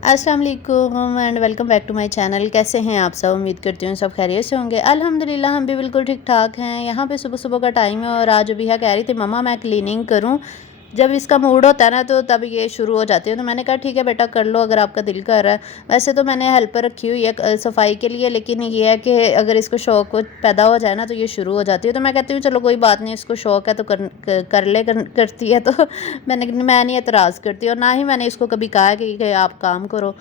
अस्सलाम वालेकुम and welcome back to my channel. कैसे हैं आप सब? उम्मीद करती हूँ सब खैरियत से होंगे। अल्हम्दुलिल्लाह हम भी बिल्कुल ठीक ठाक हैं। यहाँ पे सुबह सुबह का टाइम है और आज अभी कह रही थी मम्मा मैं क्लीनिंग करूँ। जब इसका मूड होता है ना तो तब ये शुरू हो जाती है। तो मैंने कहा ठीक है बेटा कर लो अगर आपका दिल कर रहा है। वैसे तो मैंने हेल्पर रखी हुई है सफाई के लिए, लेकिन ये है कि अगर इसको शौक पैदा हो जाए ना तो ये शुरू हो जाती है। तो मैं कहती हूँ चलो कोई बात नहीं, इसको शौक है तो करती है तो मैं नहीं एतराज़ करती और ना ही मैंने इसको कभी कहा कि आप काम करो।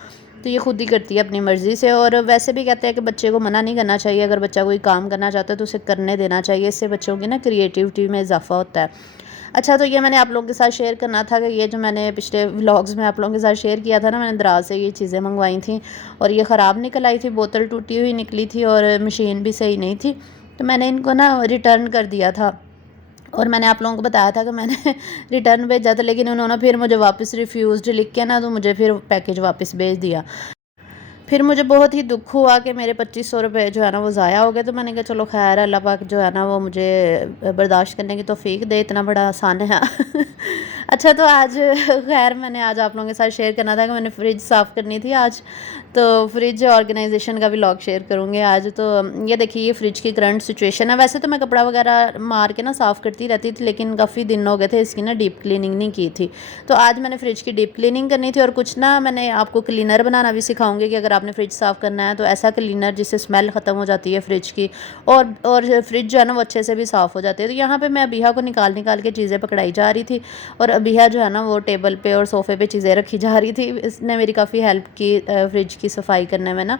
तो ये खुद ही करती है अपनी मर्ज़ी से। और वैसे भी कहते हैं कि बच्चे को मना नहीं करना चाहिए, अगर बच्चा कोई काम करना चाहता है तो उसे करने देना चाहिए। इससे बच्चों की ना क्रिएटिविटी में इजाफा होता है। अच्छा, तो ये मैंने आप लोगों के साथ शेयर करना था कि ये जो मैंने पिछले व्लॉग्स में आप लोगों के साथ शेयर किया था ना, मैंने दराज से ये चीज़ें मंगवाई थी और ये ख़राब निकल आई थी। बोतल टूटी हुई निकली थी और मशीन भी सही नहीं थी। तो मैंने इनको ना रिटर्न कर दिया था और मैंने आप लोगों को बताया था कि मैंने रिटर्न भेजा था, लेकिन उन्होंने फिर मुझे वापस रिफ्यूज़्ड लिख के ना तो मुझे फिर पैकेज वापस भेज दिया। फिर मुझे बहुत ही दुख हुआ कि मेरे 2500 रुपये जो है ना वो ज़ाया हो गए। तो मैंने कहा चलो खैर अल्लाह पाक जो है ना वो मुझे बर्दाश्त करने की तौफीक दे, इतना बड़ा आसान है। अच्छा, तो आज खैर मैंने आज आप लोगों के साथ शेयर करना था कि मैंने फ्रिज साफ़ करनी थी आज। तो फ्रिज ऑर्गेनाइजेशन का भी व्लॉग शेयर करूँगी आज। तो ये देखिए ये फ्रिज की करंट सिचुएशन है। वैसे तो मैं कपड़ा वगैरह मार के ना साफ़ करती रहती थी, लेकिन काफ़ी दिन हो गए थे इसकी ना डीप क्लीनिंग नहीं की थी। तो आज मैंने फ्रिज की डीप क्लीनिंग करनी थी और कुछ ना मैंने आपको क्लीनर बनाना भी सिखाऊंगी कि अगर आपने फ्रिज साफ़ करना है तो ऐसा क्लीनर जिससे स्मेल ख़त्म हो जाती है फ्रिज की और फ्रिज जो है ना वो अच्छे से भी साफ़ हो जाती है। तो यहाँ पे मैं अबिहा को निकाल निकाल के चीज़ें पकड़ाई जा रही थी और अबिहा जो है ना वो टेबल पे और सोफ़े पे चीज़ें रखी जा रही थी। इसने मेरी काफ़ी हेल्प की फ्रिज की सफाई करने में ना।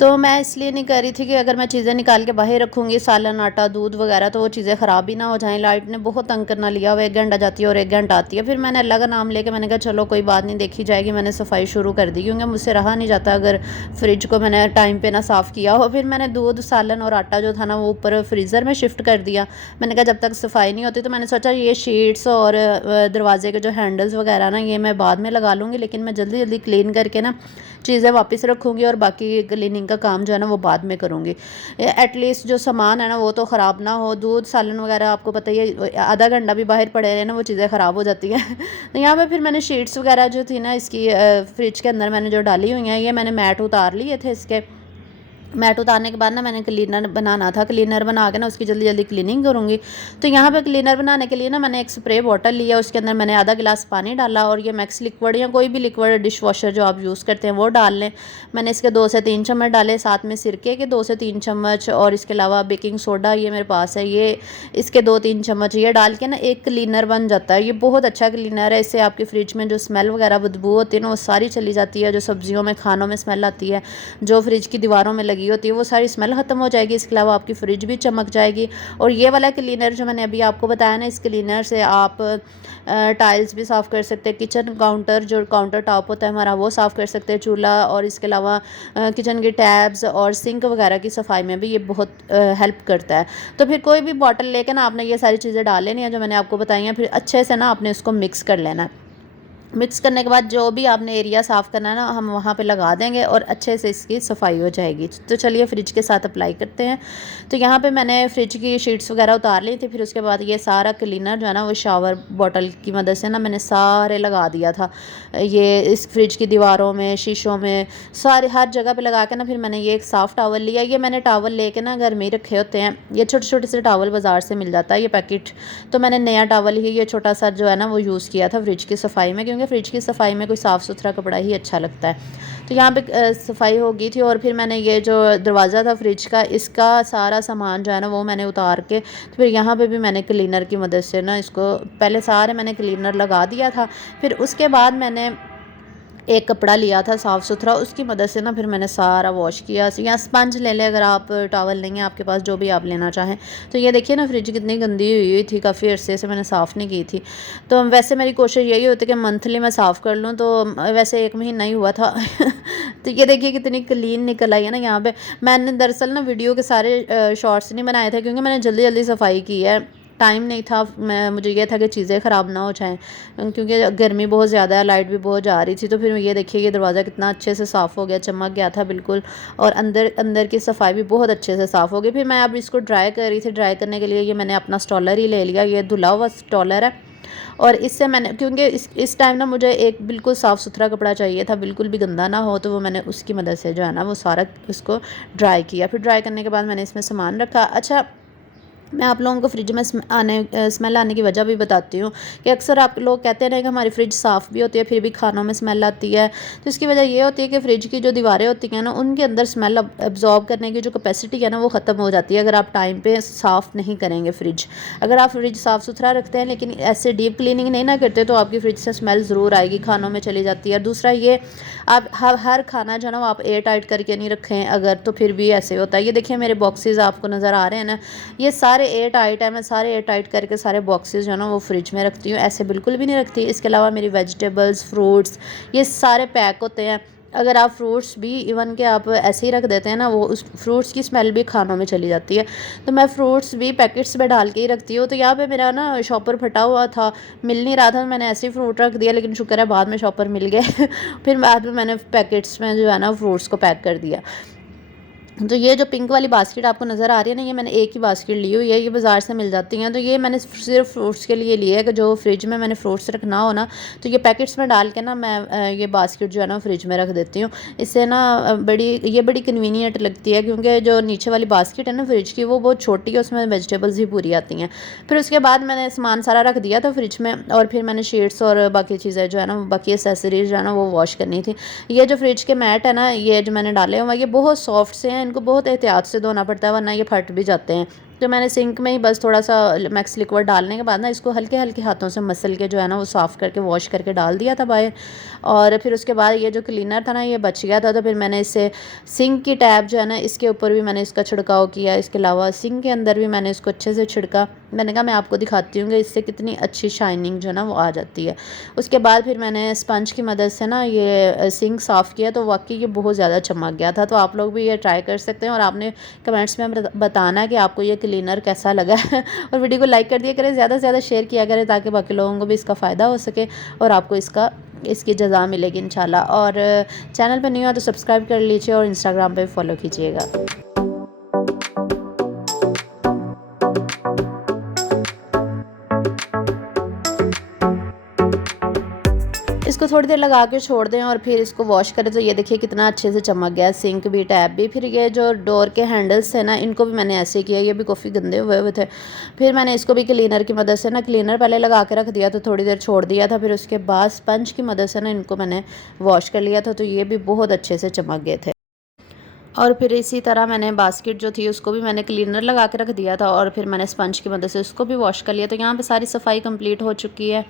तो मैं इसलिए नहीं कर रही थी कि अगर मैं चीज़ें निकाल के बाहर रखूँगी सालन, आटा, दूध वगैरह, तो वो चीज़ें ख़राब ही ना हो जाएँ। लाइट ने बहुत तंग करना लिया, वो 1 घंटा जाती है और 1 घंटा आती है। फिर मैंने अल्लाह का नाम लेके मैंने कहा चलो कोई बात नहीं, देखी जाएगी। मैंने सफाई शुरू कर दी क्योंकि मुझसे रहा नहीं जाता अगर फ्रिज को मैंने टाइम पे ना साफ़ किया हो। फिर मैंने दूध, सालन और आटा जो था ना वो ऊपर फ्रीज़र में शिफ्ट कर दिया। मैंने कहा जब तक सफाई नहीं होती, तो मैंने सोचा ये शीट्स और दरवाजे के जो हैंडल्स वगैरह ना ये मैं बाद में लगा लूँगी, लेकिन मैं जल्दी जल्दी क्लीन करके ना चीज़ें वापस रखूँगी और बाकी क्लीनिंग का काम जो है ना वो बाद में करूँगी। एटलीस्ट जो सामान है ना वो तो ख़राब ना हो। दूध, सालन वगैरह आपको पता ही है, आधा घंटा भी बाहर पड़े रहे ना वो चीज़ें ख़राब हो जाती हैं। तो यहाँ पे फिर मैंने शीट्स वगैरह जो थी ना इसकी फ्रिज के अंदर मैंने जो डाली हुई हैं, ये मैंने मैट उतार लिए थे इसके। मैट उतारने के बाद ना मैंने क्लीनर बनाना था। क्लीनर बना के ना उसकी जल्दी जल्दी क्लीनिंग करूँगी। तो यहाँ पे क्लीनर बनाने के लिए ना मैंने एक स्प्रे बॉटल लिया, उसके अंदर मैंने आधा गिलास पानी डाला और ये मैक्स लिक्विड या कोई भी लिक्विड डिश वॉशर जो आप यूज़ करते हैं वो डाल लें। मैंने इसके 2 से 3 चम्मच डाले, साथ में सिरके के 2 से 3 चम्मच और इसके अलावा बेकिंग सोडा ये मेरे पास है, ये इसके 2-3 चम्मच ये डाल के ना एक क्लीनर बन जाता है। ये बहुत अच्छा क्लीनर है। इससे आपकी फ्रिज में जो स्मेल वगैरह बदबू होती है ना वो सारी चली जाती है। जो सब्जियों में, खानों में स्मेल आती है, जो फ्रिज की दीवारों में लगी होती है, वो सारी स्मेल ख़त्म हो जाएगी। इसके अलावा आपकी फ्रिज भी चमक जाएगी। और ये वाला क्लीनर जो मैंने अभी आपको बताया ना, इस क्लीनर से आप टाइल्स भी साफ़ कर सकते हैं। किचन काउंटर जो काउंटर टॉप होता है हमारा वो साफ़ कर सकते हैं, चूल्हा, और इसके अलावा किचन के टैब्स और सिंक वगैरह की सफाई में भी ये बहुत हेल्प करता है। तो फिर कोई भी बॉटल लेकर ना आपने ये सारी चीज़ें डाल लेनी है जो मैंने आपको बताई हैं। फिर अच्छे से ना आपने इसको मिक्स कर लेना है। मिक्स करने के बाद जो भी आपने एरिया साफ़ करना है ना हम वहाँ पे लगा देंगे और अच्छे से इसकी सफाई हो जाएगी। तो चलिए फ्रिज के साथ अप्लाई करते हैं। तो यहाँ पे मैंने फ्रिज की शीट्स वगैरह उतार ली थी। फिर उसके बाद ये सारा क्लीनर जो है ना वो शावर बॉटल की मदद से ना मैंने सारे लगा दिया था। ये इस फ्रिज की दीवारों में, शीशों में, सारे हर जगह पे लगा के ना फिर मैंने ये एक साफ़ टॉवल लिया। ये मैंने टॉवल लेके ना घर में रखे होते हैं। ये छोटे छोटे से टॉवल बाज़ार से मिल जाता है ये पैकेट। तो मैंने नया टॉवल ही ये छोटा सा जो है ना वो यूज़ किया था फ्रिज की सफाई में, क्योंकि फ्रिज की सफाई में कोई साफ़ सुथरा कपड़ा ही अच्छा लगता है। तो यहाँ पे सफाई हो गई थी और फिर मैंने ये जो दरवाज़ा था फ्रिज का, इसका सारा सामान जो है ना वो मैंने उतार के तो फिर यहाँ पे भी मैंने क्लीनर की मदद से ना इसको पहले सारे मैंने क्लीनर लगा दिया था। फिर उसके बाद मैंने एक कपड़ा लिया था साफ़ सुथरा, उसकी मदद से ना फिर मैंने सारा वॉश किया। या स्पंज ले लें अगर आप टॉवल नहीं है आपके पास, जो भी आप लेना चाहें। तो ये देखिए ना फ्रिज कितनी गंदी हुई थी, काफ़ी अरसे से मैंने साफ़ नहीं की थी। तो वैसे मेरी कोशिश यही होती है कि मंथली मैं साफ़ कर लूँ। तो वैसे 1 महीना ही हुआ था। तो ये देखिए कितनी क्लीन निकल आई है ना यहाँ पे। मैंने दरअसल ना वीडियो के सारे शॉर्ट्स नहीं बनाए थे क्योंकि मैंने जल्दी जल्दी सफाई की है, टाइम नहीं था। मुझे ये था कि चीज़ें ख़राब ना हो जाएँ क्योंकि गर्मी बहुत ज़्यादा है, लाइट भी बहुत जा रही थी। तो फिर ये देखिए ये दरवाज़ा कितना अच्छे से साफ़ हो गया, चमक गया था बिल्कुल। और अंदर अंदर की सफाई भी बहुत अच्छे से साफ़ हो गई। फिर मैं अब इसको ड्राई कर रही थी। ड्राई करने के लिए ये मैंने अपना स्टॉलर ही ले लिया। ये धुला हुआ स्टॉलर है और इससे मैंने, क्योंकि इस टाइम ना मुझे एक बिल्कुल साफ़ सुथरा कपड़ा चाहिए था, बिल्कुल भी गंदा ना हो, तो वो मैंने उसकी मदद से जो है ना वो सारा उसको ड्राई किया। फिर ड्राई करने के बाद मैंने इसमें सामान रखा। अच्छा, मैं आप लोगों को फ्रिज में स्मेल आने की वजह भी बताती हूँ कि अक्सर आप लोग कहते हैं कि हमारी फ्रिज साफ़ भी होती है फिर भी खानों में स्मेल आती है। तो इसकी वजह ये होती है कि फ्रिज की जो दीवारें होती हैं ना, उनके अंदर स्मेल एब्जॉर्ब करने की जो कैपेसिटी है ना वो ख़त्म हो जाती है अगर आप टाइम पे साफ़ नहीं करेंगे फ्रिज। अगर आप फ्रिज साफ़ सुथरा रखते हैं लेकिन ऐसे डीप क्लीनिंग नहीं ना करते, तो आपकी फ्रिज से स्मेल ज़रूर आएगी, खानों में चली जाती है। दूसरा ये, आप हर खाना जो है ना वो आप एयर टाइट करके नहीं रखें अगर, तो फिर भी ऐसे होता है। ये देखिए मेरे बॉक्सेस आपको नज़र आ रहे हैं ना, ये सारे एयर टाइट है। मैं सारे एयर टाइट करके सारे बॉक्सेस जो है ना वो फ्रिज में रखती हूँ, ऐसे बिल्कुल भी नहीं रखती। इसके अलावा मेरी वेजिटेबल्स, फ्रूट्स, ये सारे पैक होते हैं। अगर आप फ्रूट्स भी इवन के आप ऐसे ही रख देते हैं ना, वो उस फ्रूट्स की स्मेल भी खानों में चली जाती है। तो मैं फ्रूट्स भी पैकेट्स में डाल के ही रखती हूँ। तो यहाँ पे मेरा ना शॉपर फटा हुआ था, मिल नहीं रहा था, तो मैंने ऐसे ही फ्रूट रख दिया, लेकिन शुक्र है बाद में शॉपर मिल गए फिर बाद में मैंने पैकेट्स में जो है ना फ्रूट्स को पैक कर दिया। तो ये जो पिंक वाली बास्केट आपको नज़र आ रही है ना, ये मैंने एक ही बास्केट ली हुई है, ये बाज़ार से मिल जाती हैं। तो ये मैंने सिर्फ फ्रूट्स के लिए लिया है कि जो फ्रिज में मैंने फ्रूट्स रखना हो ना, तो ये पैकेट्स में डाल के ना मैं ये बास्केट जो है ना फ्रिज में रख देती हूँ। इससे ना बड़ी कन्वीनियंट लगती है, क्योंकि जो नीचे वाली बास्केट है ना फ्रिज की, वो बहुत छोटी है, उसमें वेजिटेबल्स भी पूरी आती हैं। फिर उसके बाद मैंने सामान सारा रख दिया था फ्रिज में, और फिर मैंने शीट्स और बाकी चीज़ें जो है ना, बाकी एसेसरीज जो है ना वो वॉश करनी थी। ये जो फ्रिज के मैट है ना, ये जो मैंने डाले हुए हैं, ये बहुत सॉफ्ट से हैं, इनको बहुत एहतियात से धोना पड़ता है वरना ये फट भी जाते हैं। तो मैंने सिंक में ही बस थोड़ा सा मैक्स लिक्विड डालने के बाद ना इसको हल्के हल्के हाथों से मसल के जो है ना वो साफ़ करके वॉश करके डाल दिया था बाहर। और फिर उसके बाद ये जो क्लीनर था ना ये बच गया था, तो फिर मैंने इससे सिंक की टैप जो है ना इसके ऊपर भी मैंने इसका छिड़काव किया। इसके अलावा सिंक के अंदर भी मैंने इसको अच्छे से छिड़का। मैंने कहा मैं आपको दिखाती हूँ कि इससे कितनी अच्छी शाइनिंग जो है ना वो आ जाती है। उसके बाद फिर मैंने स्पंज की मदद से ना ये सिंक साफ़ किया, तो वाकई ये बहुत ज़्यादा चमक गया था। तो आप लोग भी ये ट्राई कर सकते हैं, और आपने कमेंट्स में बताना है कि आपको ये क्लीनर कैसा लगा है और वीडियो को लाइक कर दिया करें, ज़्यादा से ज़्यादा शेयर किया करें, ताकि बाकी लोगों को भी इसका फ़ायदा हो सके और आपको इसकी जज़ा मिलेगी इंशाल्लाह। और चैनल पर नहीं हो तो सब्सक्राइब कर लीजिए और इंस्टाग्राम पे फॉलो कीजिएगा। इसको थोड़ी देर लगा के छोड़ दें और फिर इसको वॉश करें, तो ये देखिए कितना अच्छे से चमक गया, सिंक भी, टैप भी। फिर ये जो डोर के हैंडल्स थे ना, इनको भी मैंने ऐसे किया, ये भी काफ़ी गंदे हुए हुए थे। फिर मैंने इसको भी क्लीनर की मदद से ना, क्लीनर पहले लगा के रख दिया, तो थोड़ी देर छोड़ दिया था। फिर उसके बाद स्पंज की मदद से ना इनको मैंने वॉश कर लिया था, तो ये भी बहुत अच्छे से चमक गए थे। और फिर इसी तरह मैंने बास्केट जो थी उसको भी मैंने क्लीनर लगा के रख दिया था, और फिर मैंने स्पंज की मदद से उसको भी वॉश कर लिया। तो यहाँ पे सारी सफाई कंप्लीट हो चुकी है।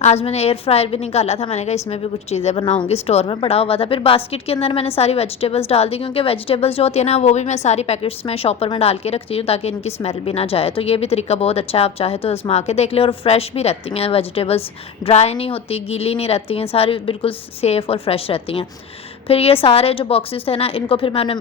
आज मैंने एयर फ्रायर भी निकाला था, मैंने कहा इसमें भी कुछ चीज़ें बनाऊंगी, स्टोर में पड़ा हुआ था। फिर बास्केट के अंदर मैंने सारी वेजिटेबल्स डाल दी, क्योंकि वेजिटेबल्स जो होती है ना वो भी मैं सारी पैकेट्स में शॉपर में डाल के रखती हूँ ताकि इनकी स्मेल भी ना जाए। तो ये भी तरीका बहुत अच्छा है, आप चाहे तो आजमा के देख लें। और फ्रेश भी रहती हैं वेजिटेबल्स, ड्राई नहीं होती, गीली नहीं रहती हैं, सारी बिल्कुल सेफ़ और फ्रेश रहती हैं। फिर ये सारे जो बॉक्सेस थे ना, इनको फिर मैंने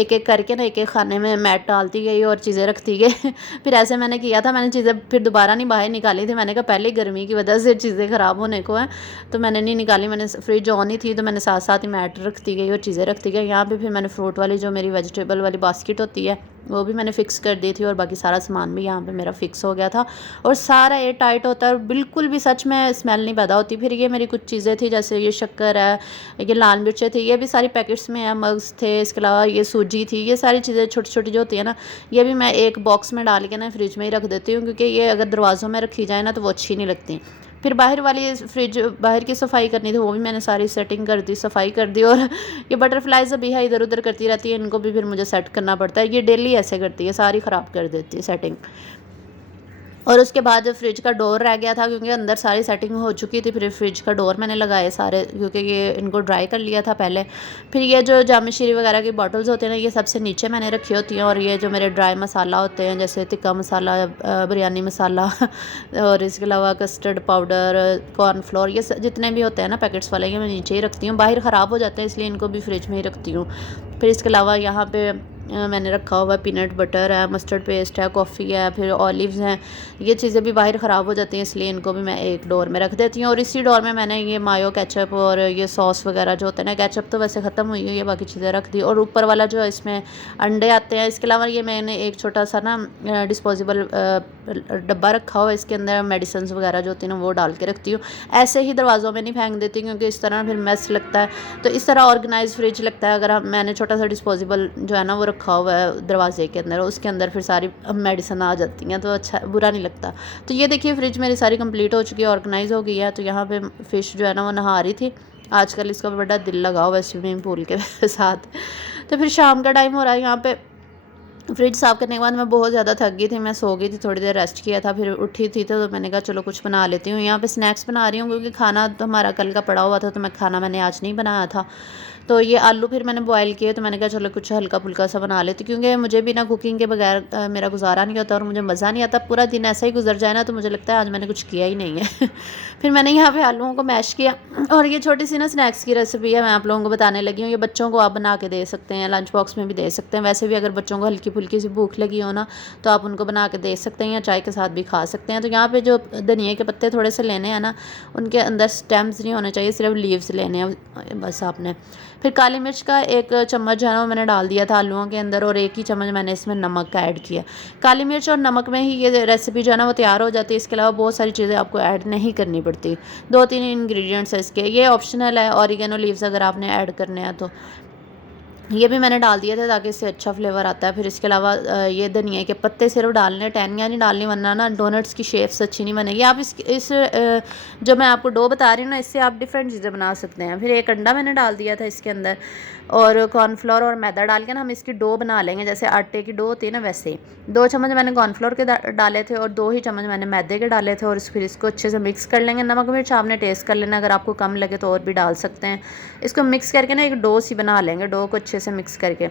एक एक करके ना एक एक खाने में मैट डालती गई और चीज़ें रखती गई फिर ऐसे मैंने किया था। मैंने चीज़ें फिर दोबारा नहीं बाहर निकाली थी, मैंने कहा पहले गर्मी की वजह से चीज़ें ख़राब होने को है, तो मैंने नहीं निकाली। मैंने फ्रिज ऑन ही थी, तो मैंने साथ साथ ही मैट रखती गई और चीज़ें रखती गई। यहाँ पर फिर मैंने फ्रूट वाली जो मेरी वेजिटेबल वाली बास्केट होती है वो भी मैंने फ़िक्स कर दी थी, और बाकी सारा सामान भी यहाँ पे मेरा फ़िक्स हो गया था, और सारा एयर टाइट होता है और बिल्कुल भी सच में स्मेल नहीं पैदा होती। फिर ये मेरी कुछ चीज़ें थी, जैसे ये शक्कर है, ये लाल मिर्चें थी, ये भी सारी पैकेट्स में है, मग्स थे, इसके अलावा ये सूजी थी, ये सारी चीज़ें छोटी छोटी जो होती है ना, ये भी मैं एक बॉक्स में डाल के ना फ्रिज में ही रख देती हूँ, क्योंकि ये अगर दरवाज़ों में रखी जाए ना तो वो अच्छी नहीं लगती। फिर बाहर वाली फ्रिज, बाहर की सफाई करनी थी, वो भी मैंने सारी सेटिंग कर दी, सफाई कर दी। और ये बटरफ्लाइज अभी है इधर उधर करती रहती है, इनको भी फिर मुझे सेट करना पड़ता है। ये डेली ऐसे करती है, सारी ख़राब कर देती है सेटिंग। और उसके बाद फ्रिज का डोर रह गया था, क्योंकि अंदर सारी सेटिंग हो चुकी थी। फिर फ्रिज का डोर मैंने लगाए सारे, क्योंकि ये इनको ड्राई कर लिया था पहले। फिर ये जो जामे शीरी वगैरह की बॉटल्स होते हैं ना, ये सबसे नीचे मैंने रखी होती हैं। और ये जो मेरे ड्राई मसाला होते हैं, जैसे टिक्का मसाला, बिरयानी मसाला और इसके अलावा कस्टर्ड पाउडर, कॉर्नफ्लोर, ये जितने भी होते हैं ना पैकेट्स वाले, ये मैं नीचे ही रखती हूँ। बाहर ख़राब हो जाते हैं, इसलिए इनको भी फ्रिज में ही रखती हूँ। फिर इसके अलावा यहाँ पे मैंने रखा हुआ है, पीनट बटर है, मस्टर्ड पेस्ट है, कॉफ़ी है, फिर ऑलिव्स हैं। ये चीज़ें भी बाहर ख़राब हो जाती हैं, इसलिए इनको भी मैं एक डोर में रख देती हूँ। और इसी डोर में मैंने ये मायो केचप और ये सॉस वगैरह जो होते हैं ना, केचप तो वैसे ख़त्म हुई हुई है, बाकी चीज़ें रख दी। और ऊपर वाला जो इसमें अंडे आते हैं, इसके अलावा ये मैंने एक छोटा सा ना डिस्पोजेबल डब्बा रखा हुआ है, इसके अंदर मेडिसिन वगैरह जो होती हैं ना वो डाल के रखती हूँ। ऐसे ही दरवाज़ों में नहीं फेंक देती, क्योंकि इस तरह फिर मेस लगता है। तो इस तरह ऑर्गेनाइज फ्रिज लगता है अगर मैंने छोटा सा डिस्पोजेबल जो है ना वो रखा हुआ है दरवाजे के अंदर, उसके अंदर फिर सारी मेडिसिन आ जाती हैं, तो अच्छा बुरा नहीं लगता। तो ये देखिए फ्रिज मेरी सारी कंप्लीट हो चुकी है, ऑर्गेनाइज हो गई है। तो यहाँ पे फ़िश जो है ना वो नहा रही थी। आजकल इसका बड़ा दिल लगा हुआ है स्विमिंग पूल के साथ। तो फिर शाम का टाइम हो रहा है, यहाँ पे फ्रिज साफ़ करने के बाद मैं बहुत ज़्यादा थक गई थी, मैं सो गई थी, थोड़ी देर रेस्ट किया था, फिर उठी थी तो मैंने कहा चलो कुछ बना लेती हूँ। यहाँ पे स्नैक्स बना रही हूँ, क्योंकि खाना तो हमारा कल का पड़ा हुआ था, तो खाना मैंने आज नहीं बनाया था। तो ये आलू फिर मैंने बॉयल किए, तो मैंने कहा चलो कुछ हल्का फुल्का सा बना लेती, क्योंकि मुझे भी ना कुकिंग के बगैर मेरा गुजारा नहीं होता और मुझे मज़ा नहीं आता। पूरा दिन ऐसा ही गुजर जाए ना तो मुझे लगता है आज मैंने कुछ किया ही नहीं है। फिर मैंने यहाँ पे आलूओं को मैश किया, और ये छोटी सी ना स्नैक्स की रेसिपी है, मैं आप लोगों को बताने लगी हूँ। ये बच्चों को आप बना के दे सकते हैं, लंच बॉक्स में भी दे सकते हैं। वैसे भी अगर बच्चों को हल्की फुल्की सी भूख लगी हो ना तो आप उनको बना के दे सकते हैं, या चाय के साथ भी खा सकते हैं। तो यहाँ पे जो धनिया के पत्ते थोड़े से लेने हैं ना, उनके अंदर स्टेम्स नहीं होने चाहिए, सिर्फ लीव्स लेने हैं बस आपने। फिर काली मिर्च का एक चम्मच जो है ना वो मैंने डाल दिया था आलूओं के अंदर, और एक ही चम्मच मैंने इसमें नमक का ऐड किया। काली मिर्च और नमक में ही ये रेसिपी जो है ना वो तैयार हो जाती है। इसके अलावा बहुत सारी चीज़ें आपको ऐड नहीं करनी पड़ती। 2-3 इंग्रेडिएंट्स है इसके, ये ऑप्शनल है। ऑरिगेनो लीव्स अगर आपने ऐड करने हैं तो ये भी मैंने डाल दिए थे, ताकि इससे अच्छा फ्लेवर आता है। फिर इसके अलावा ये धनिया के पत्ते सिर्फ डालने, टहनियाँ नहीं डालनी, वरना ना डोनट्स की शेप्स अच्छी नहीं बनेगी। आप इस जो मैं आपको डो बता रही हूँ ना, इससे आप डिफरेंट चीज़ें बना सकते हैं। फिर एक अंडा मैंने डाल दिया था इसके अंदर, और कॉर्नफ्लोर और मैदा डाल के ना हम इसकी डो बना लेंगे, जैसे आटे की डो होती है ना वैसे ही। 2 चम्मच मैंने कॉर्नफ्लोर के डाले थे, और 2 ही चम्मच मैंने मैदे के डाले थे, और फिर इसको अच्छे से मिक्स कर लेंगे। नमक मिर्च आपने टेस्ट कर लेना, अगर आपको कम लगे तो और भी डाल सकते हैं। इसको मिक्स करके ना एक डो सी बना लेंगे, डो को अच्छे से मिक्स करके।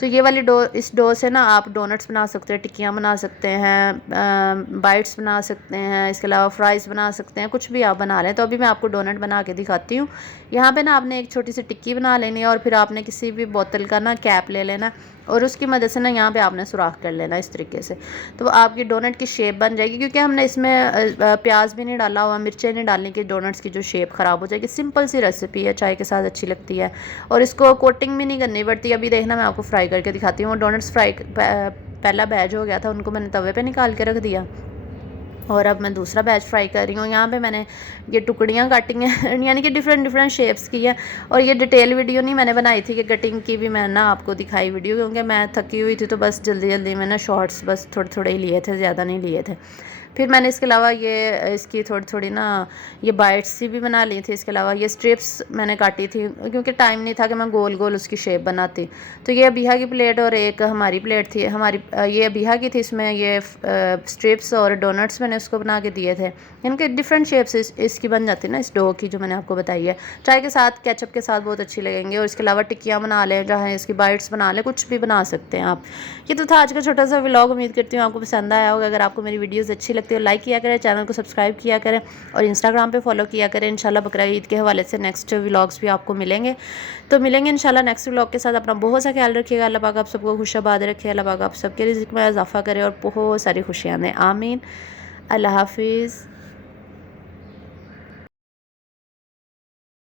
तो ये वाली डो, इस डो से ना आप डोनट्स बना सकते हैं, टिक्कियाँ बना सकते हैं, बाइट्स बना सकते हैं, इसके अलावा फ्राइज़ बना सकते हैं, कुछ भी आप बना लें। तो अभी मैं आपको डोनट बना के दिखाती हूँ। यहाँ पे ना आपने एक छोटी सी टिक्की बना लेनी है, और फिर आपने किसी भी बोतल का ना कैप ले लेना, और उसकी मदद से ना यहाँ पे आपने सुराख कर लेना इस तरीके से। तो आपकी डोनट की शेप बन जाएगी, क्योंकि हमने इसमें प्याज भी नहीं डाला हुआ, मिर्चें नहीं डालने की, डोनट्स की जो शेप ख़राब हो जाएगी। सिंपल सी रेसिपी है, चाय के साथ अच्छी लगती है, और इसको कोटिंग भी नहीं करनी पड़ती। अभी देखना मैं आपको फ्राई करके दिखाती हूँ। डोनट्स फ्राई पहला बैच हो गया था, उनको मैंने तवे पे निकाल के रख दिया, और अब मैं दूसरा बैच फ्राई कर रही हूँ। यहाँ पे मैंने ये टुकड़ियाँ काटी हैं, यानी कि डिफरेंट शेप्स की है। और ये डिटेल वीडियो नहीं मैंने बनाई थी, कि कटिंग की भी मैं ना आपको दिखाई वीडियो, क्योंकि मैं थकी हुई थी, तो बस जल्दी में ना शॉर्ट्स बस थोड़े ही लिए थे, ज़्यादा नहीं लिए थे। फिर मैंने इसके अलावा ये इसकी थोड़ी ना ये बाइट्स सी भी बना ली थी। इसके अलावा ये स्ट्रिप्स मैंने काटी थी, क्योंकि टाइम नहीं था कि मैं गोल गोल उसकी शेप बनाती। तो ये अबिहा की प्लेट और एक हमारी प्लेट थी, ये अबिहा की थी। इसमें ये स्ट्रिप्स और डोनट्स मैंने उसको बना के दिए थे। इनके डिफरेंट शेप्स इसकी बन जाती है ना, इस डो की जो मैंने आपको बताई है। चाय के साथ, केचप के साथ बहुत अच्छी लगेंगी। और इसके अलावा टिक्कियाँ बना लें, चाहे इसकी बाइट्स बना लें, कुछ भी बना सकते हैं आप। ये तो था आज का छोटा सा व्लॉग। उम्मीद करती हूँ आपको पसंद आया होगा। अगर आपको मेरी वीडियोज़ अच्छी लगती है लाइक किया करें, चैनल को सब्सक्राइब किया करें, और इंस्टाग्राम पे फॉलो किया करें। इंशाल्लाह बकरा ईद के हवाले से नेक्स्ट व्लॉग्स भी आपको मिलेंगे। तो मिलेंगे इंशाल्लाह नेक्स्ट व्लॉग के साथ। अपना बहुत सा ख्याल रखिएगा। अल्लाह पाक आप सबको खुशआबाद रखे, अल्लाह पाक आप सबके रिज़्क़ में इजाफ़ा करे और बहुत सारी खुशियाँ दें। आमीन। अल्लाह हाफिज़।